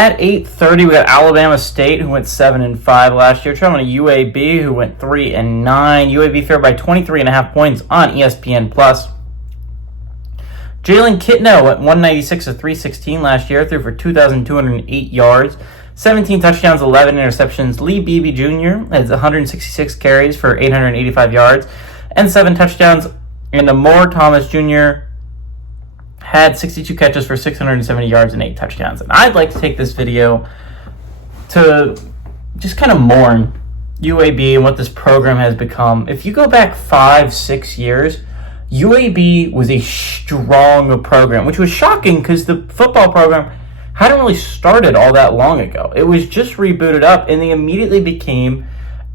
at 8:30, we got Alabama State, who went 7-5 last year, traveling to UAB, who went 3-9. UAB favored by 23.5 points on ESPN+. Jalen Kitno went 196 of 316 last year, threw for 2,208 yards, 17 touchdowns, 11 interceptions. Lee Beebe Jr. has 166 carries for 885 yards and 7 touchdowns. And Amore Thomas Jr. had 62 catches for 670 yards and 8 touchdowns. And I'd like to take this video to just kind of mourn UAB and what this program has become. If you go back 5-6 years, UAB was a strong program, which was shocking because the football program hadn't really started all that long ago. It was just rebooted up, and they immediately became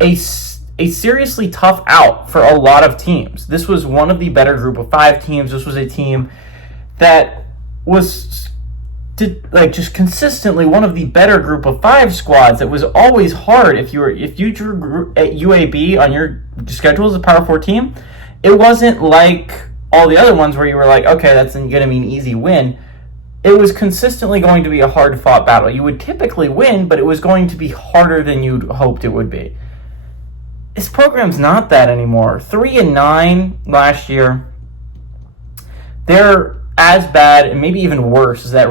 a seriously tough out for a lot of teams. This was one of the better group of 5 teams. This was a team that was just consistently one of the better group of 5 squads. It was always hard if you drew at UAB on your schedule as a Power 4 team. It wasn't like all the other ones where you were like, okay, that's going to be an easy win. It was consistently going to be a hard-fought battle. You would typically win, but it was going to be harder than you'd hoped it would be. This program's not that anymore. 3-9 last year. They're as bad and maybe even worse as that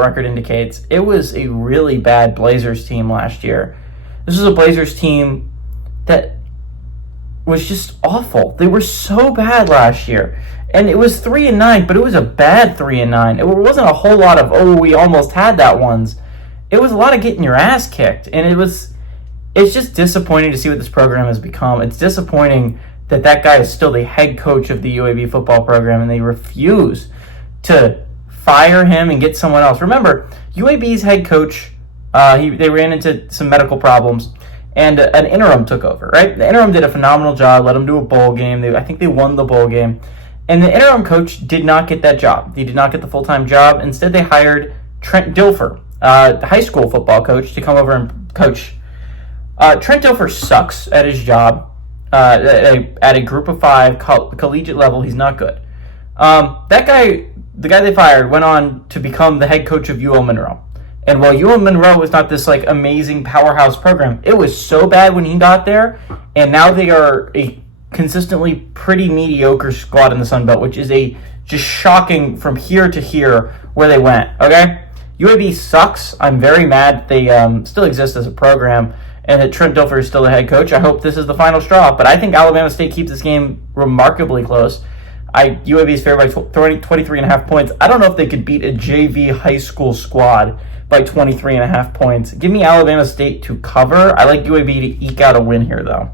record indicates. It was a really bad Blazers team last year. This was a Blazers team that was just awful. They were so bad last year. And it was 3-9, but it was a bad 3-9. It wasn't a whole lot of, oh, we almost had that ones. It was a lot of getting your ass kicked. And it's just disappointing to see what this program has become. It's disappointing that guy is still the head coach of the UAB football program, and they refuse to fire him and get someone else. Remember, UAB's head coach, they ran into some medical problems, and an interim took over, right? The interim did a phenomenal job, let them do a bowl game. I think they won the bowl game. And the interim coach did not get that job. He did not get the full-time job. Instead, they hired Trent Dilfer, the high school football coach, to come over and coach. Trent Dilfer sucks at his job. At a group of 5 collegiate level, he's not good. That guy, the guy they fired, went on to become the head coach of UL Monroe. And while UL Monroe was not this amazing powerhouse program, it was so bad when he got there, and now they are a consistently pretty mediocre squad in the Sun Belt, which is just shocking from here to here where they went. Okay, UAB sucks. I'm very mad that they still exist as a program, and that Trent Dilfer is still the head coach. I hope this is the final straw, but I think Alabama State keeps this game remarkably close. UAB is favored by 23.5 points. I don't know if they could beat a JV high school squad by 23.5 points. Give me Alabama State to cover. I like UAB to eke out a win here, though.